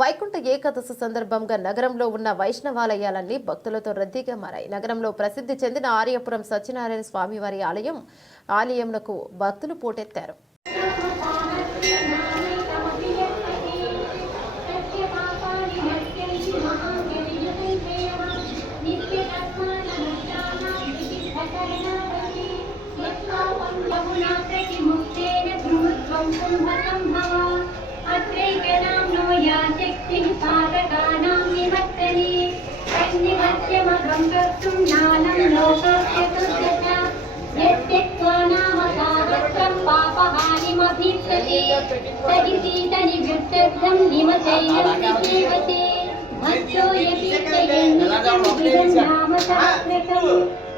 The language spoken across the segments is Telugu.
వైకుంఠ ఏకాదశి సందర్భంగా నగరంలో ఉన్న వైష్ణవాలయాలన్నీ భక్తులతో రద్దీగా మారాయి. నగరంలో ప్రసిద్ధి చెందిన ఆర్యపురం సత్యనారాయణ స్వామివారి ఆలయం ఆలయంలకు భక్తులు పోటెత్తారు. पुत्रैकनाम्नो या शक्तिः पातकानां निवर्तने तन्निवर्त्यमघं कर्तुं ज्ञानं लोकस्य तुल्यत यत्यक्त्वा नाम साधत्वं पापहानिमभीप्सते सहितीतनिवृत्तर्थं निमतैनं निकेवते भक्तो यतीर्तयेन्नित्यं विदन्नाम सहस्रकम्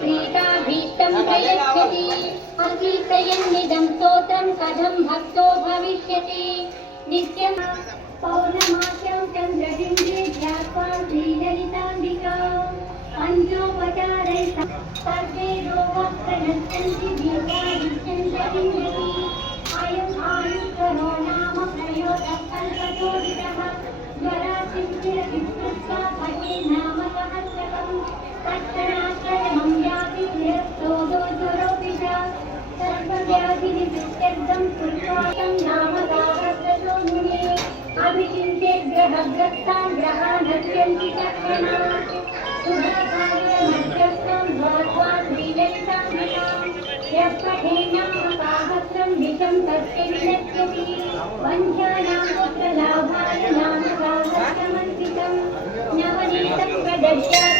प्रीताभीष्टं प्रयच्छति अकीर्तयन्निदं स्तोत्रं कथं भक्तो भविष्यति। नित्यं पौर्णमास्यां चन्द्रबिम्बे ध्यात्वा श्रीललिताम्बिका। पञ्चोपचारै सर्वे रोगाः प्रणश्यन्ति दीर्घायुष्यन्तरिण्यति अयम् आयुष्करो नाम प्रयोगः कल्पतोदितः मध्यस्थं ग्रहा नश्यन्ति कर्मणा शुभकार्ये मध्यस्थं भगवान् विजयितं विना यः पठेनामपाहस्रं दिशं तस्य विनश्यति वञ्चानामत्र लाभाय नामकाहस्रमर्पितं नवनीतं प्रदश्यात्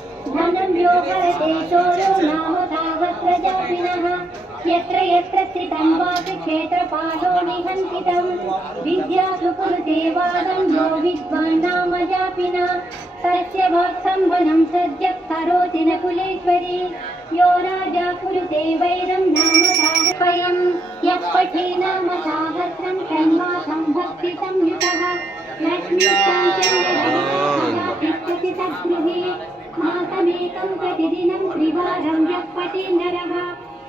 च तदा देववसंयतः रहस्य नाम साहस्रं यत्कीर्तयति नित्यतः सर्जये चक्रवर्तीनां निगन्ति परचेतनः योगाभिचारं कुरुते नाम साहस्रपाठके निर्वर्त्य सक्रियं स्वयं मार्ताण्डभैरवः धनं योगरते चोरो नाम साहस्रजापिनः यत्र यत्र स्थितं वापि क्षेत्रपालो निहन्तितं विद्यासु कुरुते वादं यो विद्वान् नाम जापिना तस्य वाक्सम्भनं सद्यः करोति न कुलेश्वरी यो राजा कुरुते वैरं नाम साहस्वयं यः पठे नाम साहस्रं षण्मासं भक्ति संयुतः लक्ष्मीकां चन्द्रतिष्ठति तद्गृहे मासमेकं प्रतिदिनं त्रिवारं यः पठे नरः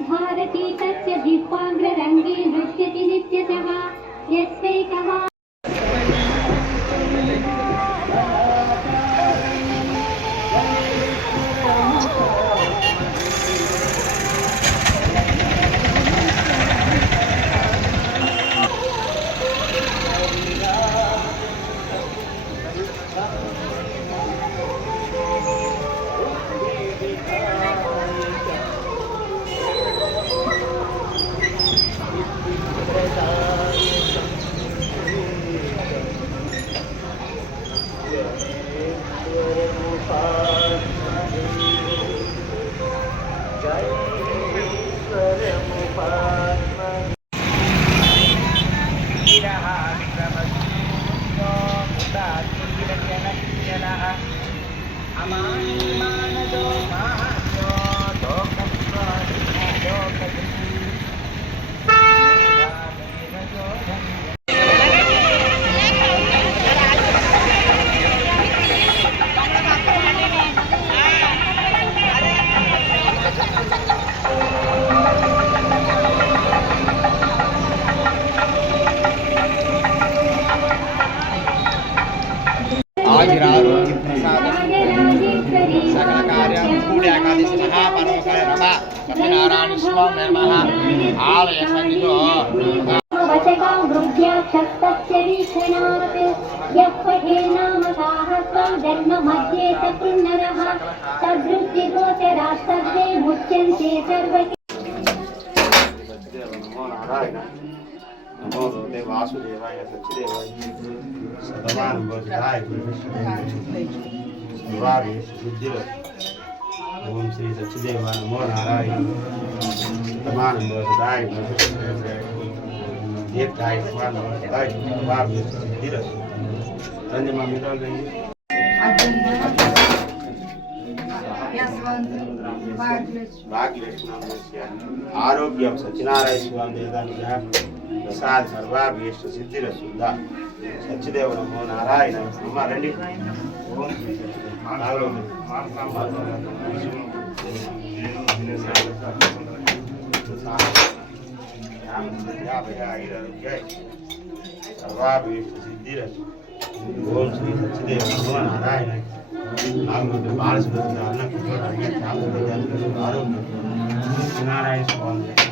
भारती तस्य जिह्वाग्ररङ्गे नमः आलय सङ्गीतो यः पठे नाम साहसं जन्म मध्ये स पुण्यरः तद्वृत्तिगोचरास्तव्ये मुच्यन्ते सर्वे नमो नारायण नमो भगवते वासुदेवाय सच्चिदेवाय सदानन्दोषाय गुरुविष्णुदेवाय ఓం శ్రీ సత్యదేవ నమో నారాయణ సదాయ દેવતાય સ્વાનવતાય બાપ ધીરસ ધન્યમાં મિત્ર ભાગ્યલક્ષ્મી આરોગ્ય સચિનારાયણ સ્વામી દેવતા ಪ್ರಸಾದ್ ಸರ್ವಾಭೀಷ್ಟ ಸಿದ್ಧಿರ ಸುದ್ದ ಸಚ್ಚಿದೇವ ನಮೋ ನಾರಾಯಣ ಅಮ್ಮ ರಂಡಿ ಸರ್ವಾಭೀಷ್ಟ ಸಿದ್ಧಿರ ಓಂ ಶ್ರೀ ಸಚ್ಚಿದೇವ ನಮೋ ನಾರಾಯಣ ನಾಲ್ಕು ಬಾಲಸುಂದರ ಅನ್ನ ಆರೋಗ್ಯ ನಾರಾಯಣ ಸ್ವಾಮಿ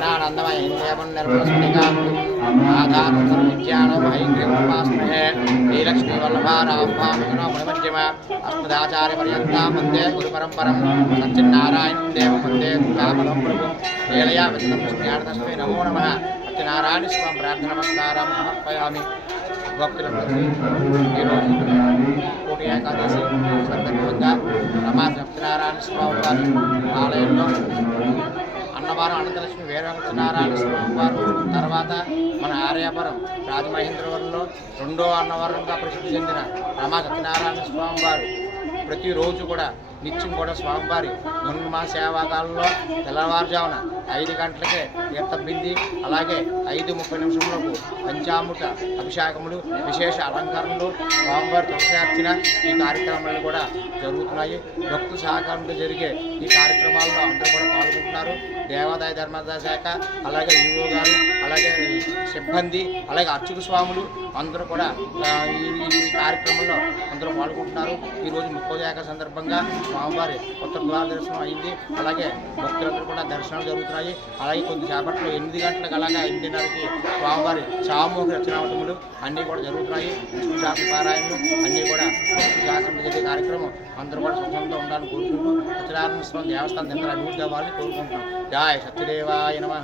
జ్ఞానానందమయేవం నిర్మలస్ఫటికాం ఆధారం సర్వజ్ఞానం ఐక్యం ఉపాస్మహే శ్రీలక్ష్మీ వల్లభారాంభామిగుణో మణిమధ్యమ అస్మదాచార్య పర్యంతం వందే గురు పరంపరం సత్యనారాయణం దేవం వందే కామలం ప్రభు వేలయా విష్ణం జ్ఞానదశమి నమో నమ సత్యనారాయణ స్వామి ప్రార్థన నమస్కారం సమర్పయామి భక్తులకు ఆలయంలో అన్నవరం అనంతలక్ష్మి వీరసత్యనారాయణ స్వామి వారు తర్వాత మన ఆర్యాపురం రాజమహేంద్రవరంలో రెండో అన్నవరంగా ప్రసిద్ధి చెందిన రమా సత్యనారాయణ స్వామి వారు ప్రతిరోజు కూడా నిత్యం కూడా స్వామివారి దుర్గమా సేవాకాలంలో తెల్లవారుజామున ఐదు గంటలకే తీర్థబింది అలాగే ఐదు ముప్పై నిమిషములకు పంచామృత అభిషేకములు విశేష అలంకరణలు స్వామివారి తులసార్చన ఈ కార్యక్రమాలు కూడా జరుగుతున్నాయి. భక్తు సహకారంతో జరిగే ఈ కార్యక్రమాల్లో అందరూ కూడా పాల్గొంటున్నారు. దేవాదాయ ధర్మదాయ శాఖ అలాగే ఈవో గారు అలాగే సిబ్బంది అలాగే అర్చక స్వాములు అందరూ కూడా ఈ కార్యక్రమంలో అందరూ పాల్గొంటున్నారు. ఈరోజు ముక్కోజాక సందర్భంగా స్వామివారి ఉత్తర ద్వార దర్శనం అయింది. అలాగే భక్తులందరూ కూడా దర్శనాలు జరుగుతున్నాయి. అలాగే కొద్దిసేపట్లో ఎనిమిది గంటలకు అలాగే ఎనిమిదిన్నరకి స్వామివారి సామూహిక రచనావతములు అన్నీ కూడా జరుగుతున్నాయి. శాఖ పారాయణలు అన్నీ కూడా జాగ్రత్త జరిగే కార్యక్రమం. అందరూ కూడా సుఖంతో ఉండాలని కోరుకుంటూ సత్యనారాయణ స్వామి దేవస్థానం ఎంత అభివృద్ధి అవ్వాలని కోరుకుంటున్నాం. జాయ్ సత్యదేవాయ నమ.